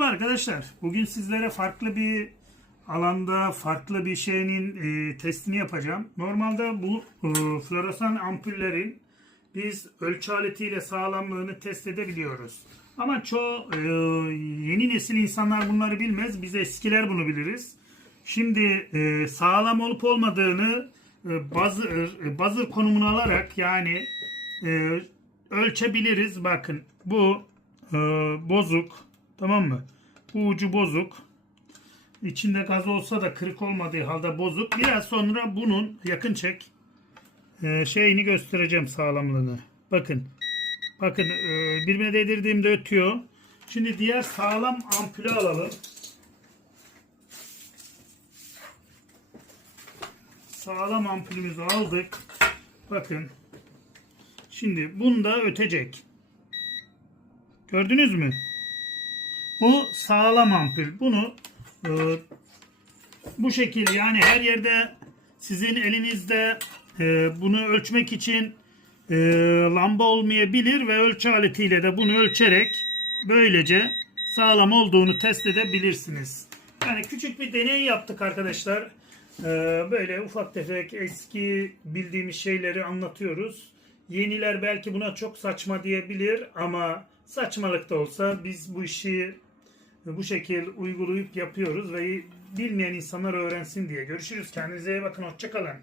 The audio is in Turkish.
Merhaba arkadaşlar. Bugün sizlere farklı bir alanda farklı bir şeyin e, testini yapacağım. Normalde bu e, floresan ampullerin biz ölçü aletiyle sağlamlığını test edebiliyoruz. Ama çoğu e, yeni nesil insanlar bunları bilmez. Biz eskiler bunu biliriz. Şimdi e, sağlam olup olmadığını e, buzzer, e, buzzer konumunu alarak yani e, ölçebiliriz. Bakın bu e, bozuk tamam mı? Bu ucu bozuk. İçinde gaz olsa da kırık olmadığı halde bozuk. Biraz sonra bunun yakın çek e, şeyini göstereceğim sağlamlığını. Bakın. Bakın e, birbirine değdirdiğimde ötüyor. Şimdi diğer sağlam ampulü alalım. Sağlam ampulümüzü aldık. Bakın. Şimdi bunda ötecek. Gördünüz mü? Bu sağlam ampul. Bunu e, bu şekil yani her yerde sizin elinizde e, bunu ölçmek için e, lamba olmayabilir ve ölçü aletiyle de bunu ölçerek böylece sağlam olduğunu test edebilirsiniz. Yani küçük bir deney yaptık arkadaşlar. E, böyle ufak tefek eski bildiğimiz şeyleri anlatıyoruz. Yeniler belki buna çok saçma diyebilir ama saçmalık da olsa biz bu işi bu şekil uygulayıp yapıyoruz ve bilmeyen insanlar öğrensin diye. Görüşürüz. Kendinize iyi bakın. Hoşçakalın.